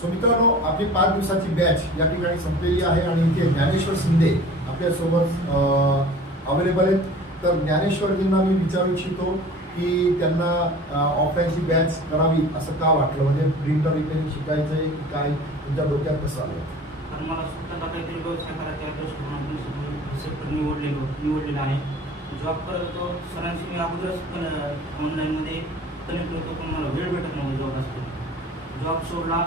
So मित्रांनो, आपली 5 दिवसाची बॅच या ठिकाणी संपलेली आहे आणि इथे ज्ञानेश्वर शिंदे आपल्यासोबत अवेलेबल आहेत. तर ज्ञानेश्वरजींना मी विचारू इच्छितो की त्यांना ऑफलाईनची बॅच करावी असं का वाटलं, म्हणजे प्रिंटर रिपेअरिंग शिकायचं आहे की काय, तुमच्या डोक्यात कसं आलं? कारण मला स्वतःला काहीतरी व्यवसाय करायचा दृष्टिकोनातून निवडलेला आहे. जॉब करत होतो सरांशी मी अगोदरच ऑनलाईनमध्ये कनेक्ट होतो, पण मला वेळ भेटत नव्हता जॉब असतो. जॉब सोडला,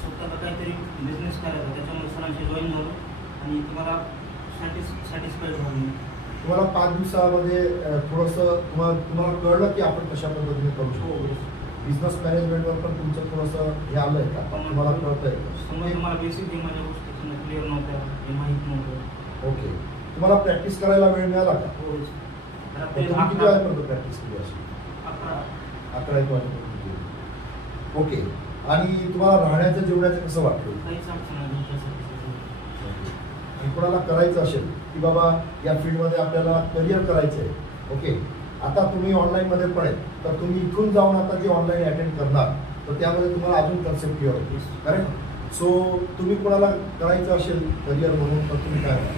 स्वतःला काहीतरी बिझनेस करायचा, त्याच्यामुळे सरांशी जॉईन झालो आणि तुम्हाला सॅटिस्फाईड झालो. तुम्हाला 5 दिवसामध्ये थोडंसं तुम्हाला कळलं की आपण कशा पद्धतीने करू शकतो? बिझनेस मॅनेजमेंटवर पण तुमचं थोडंसं हे आलं आहे का, तुम्हाला कळतंय? समज मला बेसिक माझ्या गोष्टी क्लिअर नव्हत्या, हे माहीत नव्हतं. ओके, तुम्हाला प्रॅक्टिस करायला वेळ मिळाला का? हो. तुम्ही किती वाजेपर्यंत प्रॅक्टिस केली असेल? 11 वाजेपर्यंत. ओके, आणि तुम्हाला राहण्याचं जेवणाचं कसं वाटलं? काहीच अडचण नाही. आणि कोणाला करायचं असेल की बाबा या फील्डमध्ये आपल्याला करिअर करायचं आहे, ओके, आता तुम्ही ऑनलाईनमध्ये पण आहे, तर तुम्ही इथून जाऊन आता जे ऑनलाईन अटेंड करणार तर त्यामध्ये तुम्हाला अजून कन्सेप्ट क्लिअर होईल. करेक्ट. सो तुम्ही कोणाला करायचं असेल करिअर म्हणून तर तुम्ही काय करा?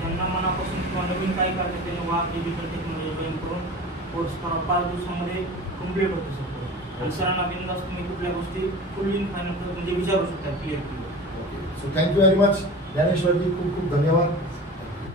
त्यांना मनापासून किंवा नवीन काय करते त्यांनी वा डिजिटल टेक्नॉलॉजी जॉईन करून कोर्स करा. 5 दिवसामध्ये कम्प्लीट होते शकतो. आणि सरांना बिंदास तुम्ही कुठल्या गोष्टी फुल इन फायनल म्हणजे विचारू शकता clear. Okay, so thank you very much Dnyaneshwarji, खूप खूप धन्यवाद.